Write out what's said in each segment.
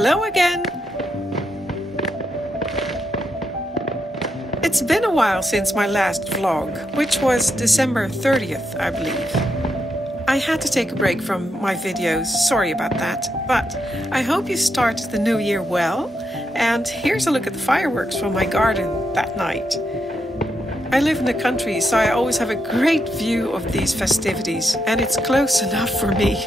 Hello again! It's been a while since my last vlog, which was December 30th, I believe. I had to take a break from my videos, sorry about that, but I hope you started the new year well, and here's a look at the fireworks from my garden that night. I live in the country, so I always have a great view of these festivities, and it's close enough for me.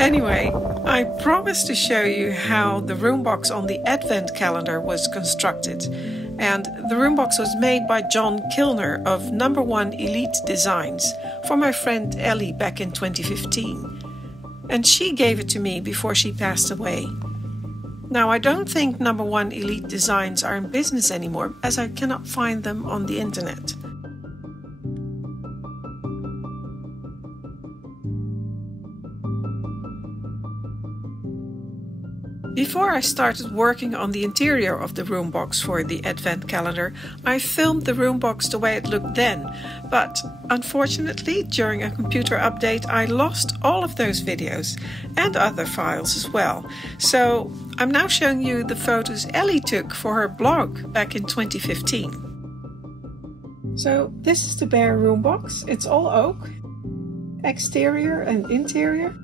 Anyway, I promised to show you how the Roombox on the Advent calendar was constructed. And the Roombox was made by John Kilner of No. 1 Elite Designs for my friend Ellie back in 2015. And she gave it to me before she passed away. Now, I don't think No. 1 Elite Designs are in business anymore, as I cannot find them on the internet. Before I started working on the interior of the Roombox for the Advent calendar, I filmed the Roombox the way it looked then, but unfortunately during a computer update I lost all of those videos and other files as well. So I'm now showing you the photos Ellie took for her blog back in 2015. So this is the bare Roombox. It's all oak, exterior and interior.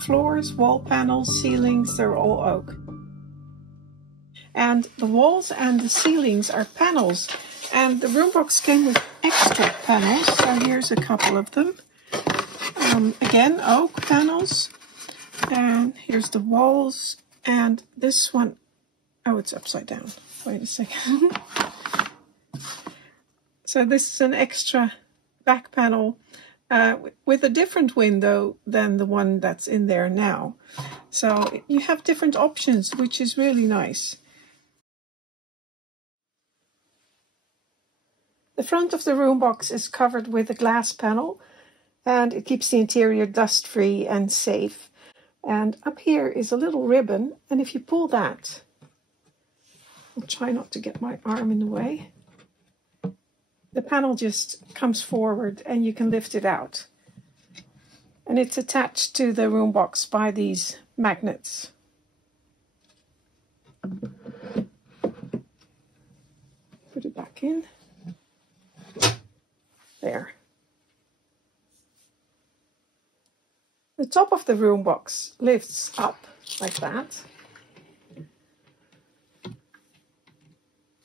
Floors, wall panels, ceilings, they're all oak. And the walls and the ceilings are panels. And the Roombox came with extra panels, so here's a couple of them. Again, oak panels. And here's the walls. And this one, oh, it's upside down. Wait a second. So this is an extra back panel. With a different window than the one that's in there now. So you have different options, which is really nice. The front of the Roombox is covered with a glass panel, and it keeps the interior dust-free and safe. And up here is a little ribbon, and if you pull that, I'll try not to get my arm in the way. The panel just comes forward and you can lift it out. And it's attached to the Roombox by these magnets. Put it back in. There. The top of the Roombox lifts up like that.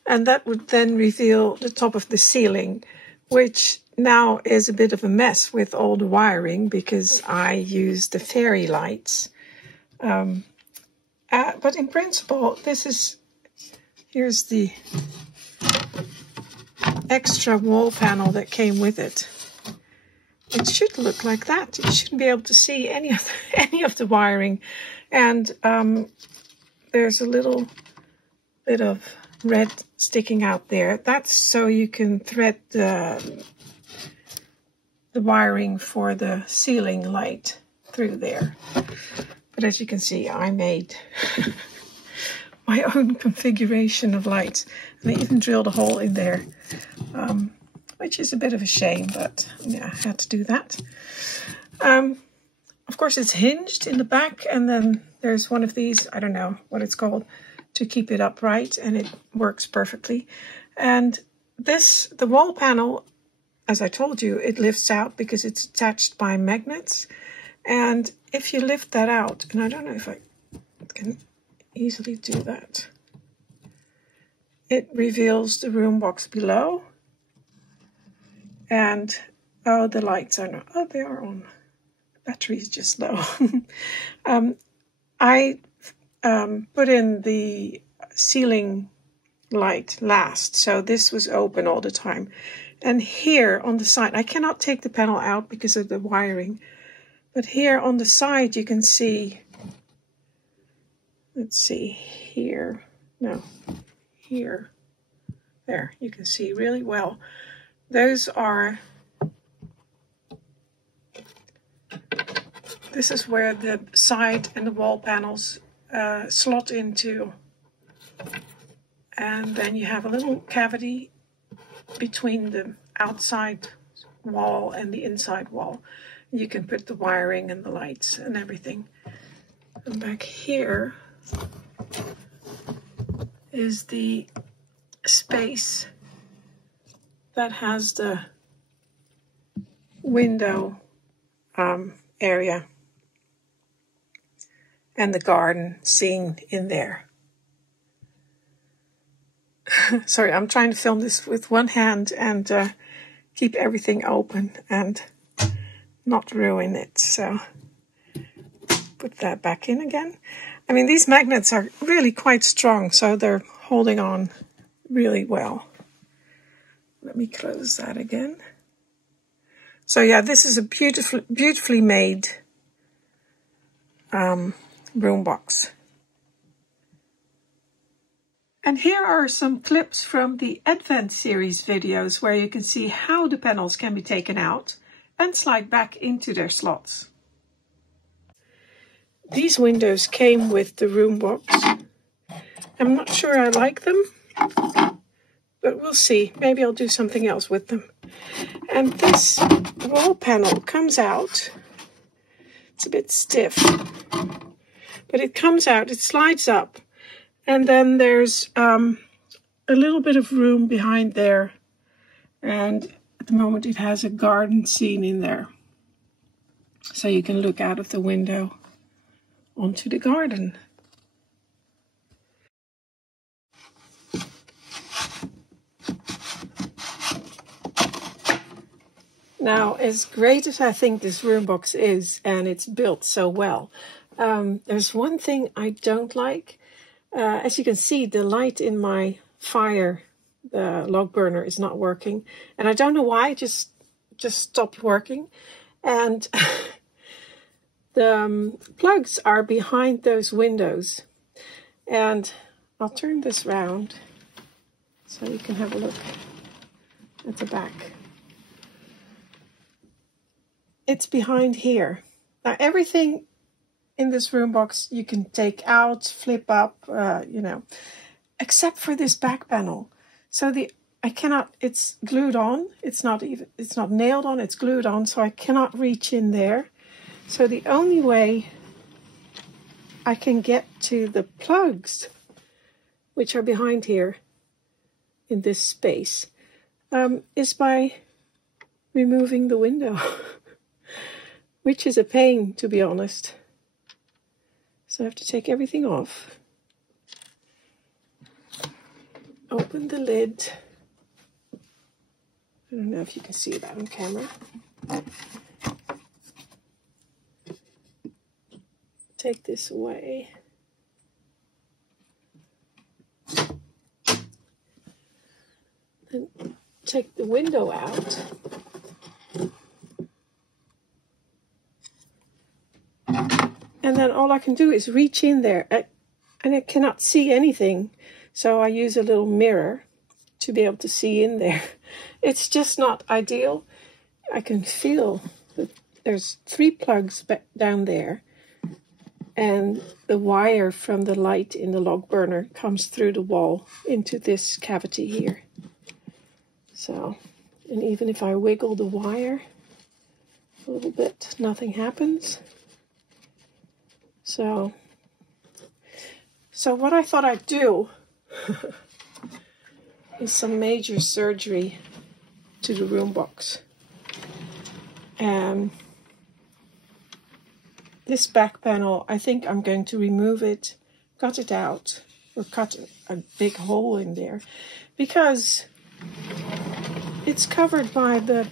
And that would then reveal the top of the ceiling, which now is a bit of a mess with all the wiring because I use the fairy lights. But in principle, here's the extra wall panel that came with it. It should look like that. You shouldn't be able to see any of the wiring. And there's a little bit of red sticking out there. That's so you can thread the wiring for the ceiling light through there. But as you can see, I made my own configuration of lights. And I even drilled a hole in there, which is a bit of a shame, but yeah, I had to do that. Of course, it's hinged in the back, and then there's one of these, I don't know what it's called, to keep it upright, and it works perfectly. And the wall panel, as I told you, it lifts out because it's attached by magnets. And if you lift that out, and I don't know if I can easily do that, it reveals the Roombox below. And oh, the lights are not, oh, they are on. The battery is just low. I put in the ceiling light last, so this was open all the time. And here on the side, I cannot take the panel out because of the wiring, but here on the side you can see, let's see, here, no, here, there, you can see really well. Those are, this is where the side and the wall panels slot into, and then you have a little cavity between the outside wall and the inside wall, You can put the wiring and the lights and everything. And back here is the space that has the window area and the garden scene in there. Sorry, I'm trying to film this with one hand and keep everything open and not ruin it. So put that back in again. I mean, these magnets are really quite strong, so they're holding on really well. Let me close that again. So yeah, this is a beautifully made room box. And here are some clips from the Advent series videos where you can see how the panels can be taken out and slide back into their slots. These windows came with the room box. I'm not sure I like them, but we'll see. Maybe I'll do something else with them. And this wall panel comes out. It's a bit stiff, but it comes out, it slides up, and then there's a little bit of room behind there, and at the moment it has a garden scene in there, so you can look out of the window onto the garden. Now, as great as I think this room box is, and it's built so well, there's one thing I don't like. As you can see, the light in my fire, the log burner, is not working. And I don't know why, it just stopped working. And the plugs are behind those windows. And I'll turn this round so you can have a look at the back. It's behind here. Now everything in this room box you can take out, flip up, you know, except for this back panel. So it's glued on. It's not nailed on, it's glued on, so I cannot reach in there. So the only way I can get to the plugs, which are behind here in this space, is by removing the window. Which is a pain, to be honest. So I have to take everything off. Open the lid. I don't know if you can see that on camera. Take this away. Then take the window out. And then all I can do is reach in there, and I cannot see anything. So I use a little mirror to be able to see in there. It's just not ideal. I can feel that there's 3 plugs down there. And the wire from the light in the log burner comes through the wall into this cavity here. So, and even if I wiggle the wire a little bit, nothing happens. So what I thought I'd do is some major surgery to the room box. And this back panel, I think I'm going to remove it, cut it out, or cut a big hole in there, because it's covered by the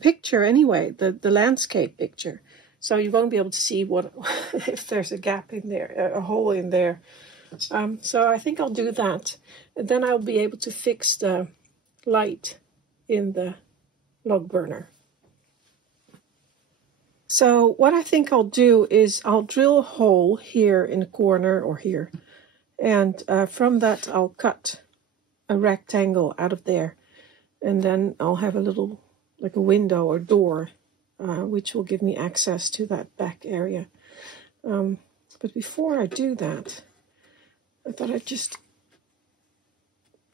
picture anyway, the landscape picture. So you won't be able to see what if there's a gap in there, a hole in there. So I think I'll do that. And then I'll be able to fix the light in the log burner. So what I think I'll do is I'll drill a hole here in the corner or here. And from that I'll cut a rectangle out of there. And then I'll have a little, like a window or door, which will give me access to that back area. But before I do that, I thought I'd just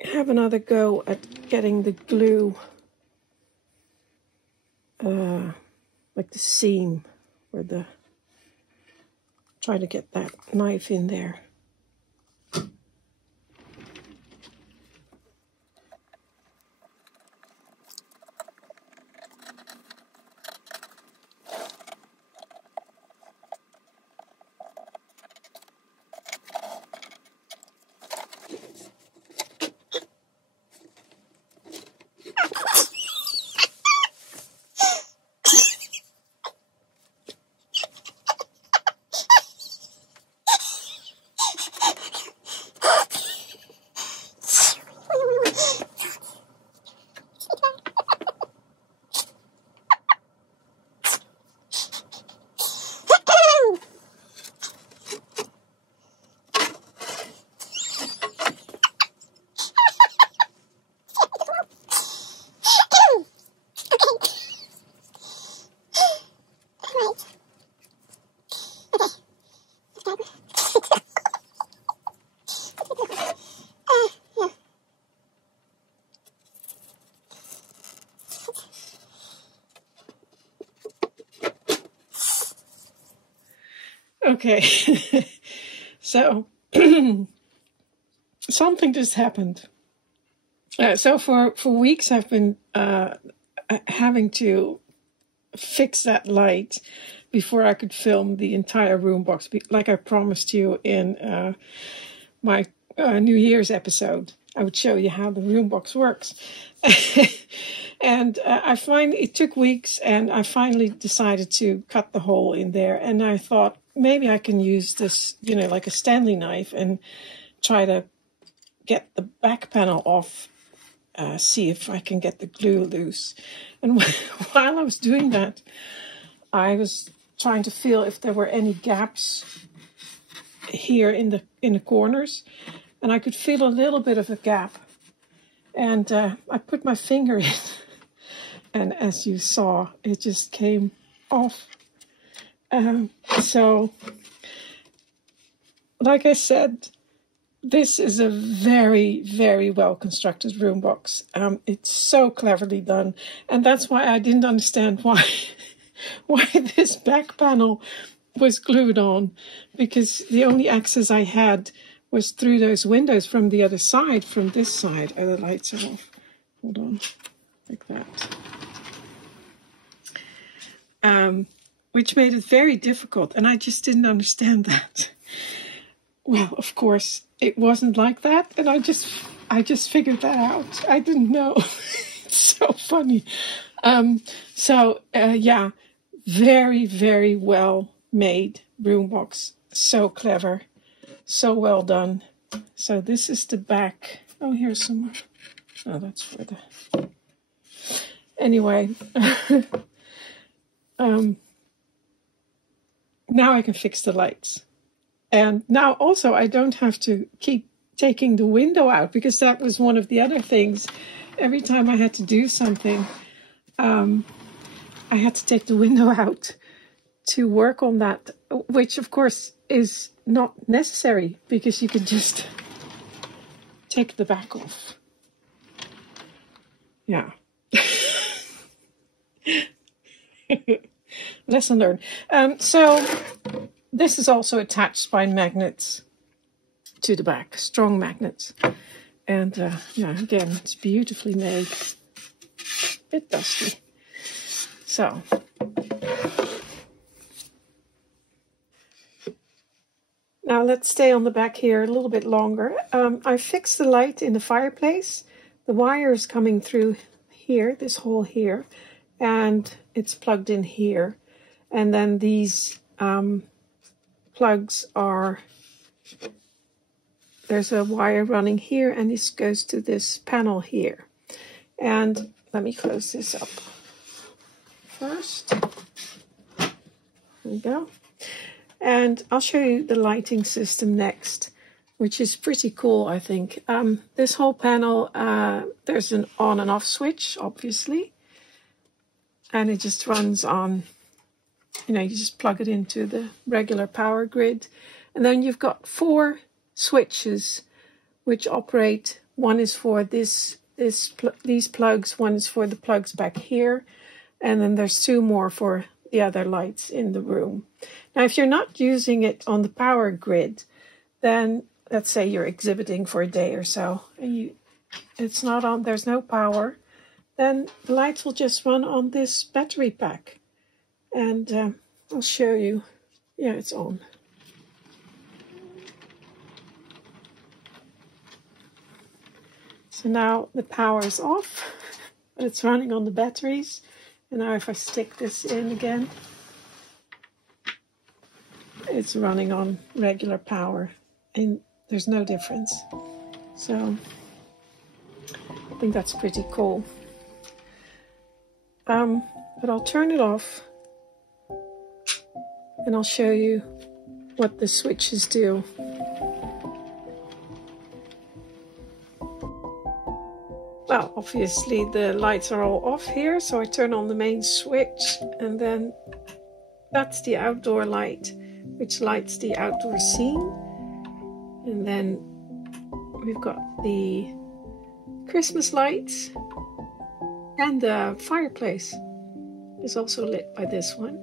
have another go at getting the glue like the seam where the, try to get that knife in there. Okay, so something just happened. So for weeks I've been having to fix that light before I could film the entire Roombox, like I promised you in my New Year's episode. I would show you how the Roombox works. And I find it took weeks, and I finally decided to cut the hole in there. And I thought maybe I can use this, you know, like a Stanley knife, and try to get the back panel off. See if I can get the glue loose. And while I was doing that, I was trying to feel if there were any gaps here in the corners, and I could feel a little bit of a gap. And I put my finger in, and as you saw, it just came off. So, like I said, this is a very, very well constructed Roombox. It's so cleverly done, and that's why I didn't understand why this back panel was glued on, because the only access I had was through those windows from the other side, from this side. Oh, the lights are off. Hold on, like that. Which made it very difficult, and I just didn't understand that. Well, of course, it wasn't like that, and I just figured that out. I didn't know. It's so funny. Yeah, very, very well made Roombox. So clever, so well done. So this is the back. Oh, here's some more. Oh, that's for the... Anyway, now I can fix the lights. And now also I don't have to keep taking the window out, because that was one of the other things. Every time I had to do something, I had to take the window out to work on that, which of course is not necessary, because you can just take the back off. Yeah. Lesson learned. So this is also attached by magnets to the back, strong magnets. And yeah, again, it's beautifully made. A bit dusty. So now let's stay on the back here a little bit longer. I fixed the light in the fireplace. The wire is coming through here, this hole here, and it's plugged in here. And then these plugs are, there's a wire running here, and this goes to this panel here. And let me close this up first. There we go. And I'll show you the lighting system next, which is pretty cool, I think. This whole panel, there's an on and off switch, obviously. And it just runs on, you know, you just plug it into the regular power grid. And then you've got 4 switches which operate. One is for these plugs, one is for the plugs back here, And then there's 2 more for the other lights in the room. Now, if you're not using it on the power grid, then let's say you're exhibiting for a day or so, and it's not on, there's no power, then the lights will just run on this battery pack. And I'll show you. Yeah, it's on. So now the power is off, but it's running on the batteries. And now if I stick this in again, it's running on regular power, and there's no difference. So I think that's pretty cool. But I'll turn it off and I'll show you what the switches do. Well, obviously the lights are all off here, so I turn on the main switch, and then that's the outdoor light, which lights the outdoor scene. And then we've got the Christmas lights, and the fireplace is also lit by this one.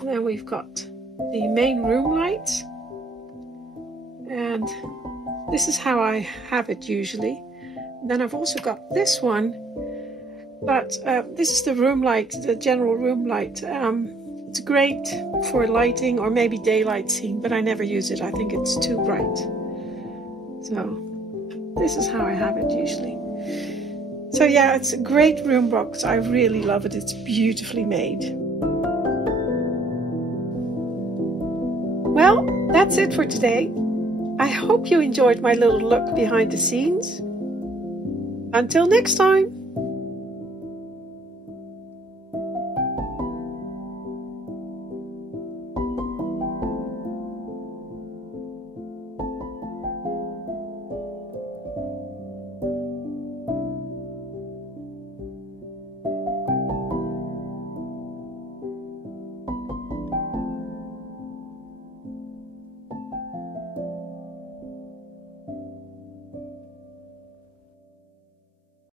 And then we've got the main room lights, and this is how I have it usually. Then I've also got this one, but this is the room light, the general room light. It's great for lighting or maybe daylight scene, but I never use it. I think it's too bright. So this is how I have it usually. So yeah, it's a great room box. I really love it. It's beautifully made. Well, that's it for today. I hope you enjoyed my little look behind the scenes. Until next time.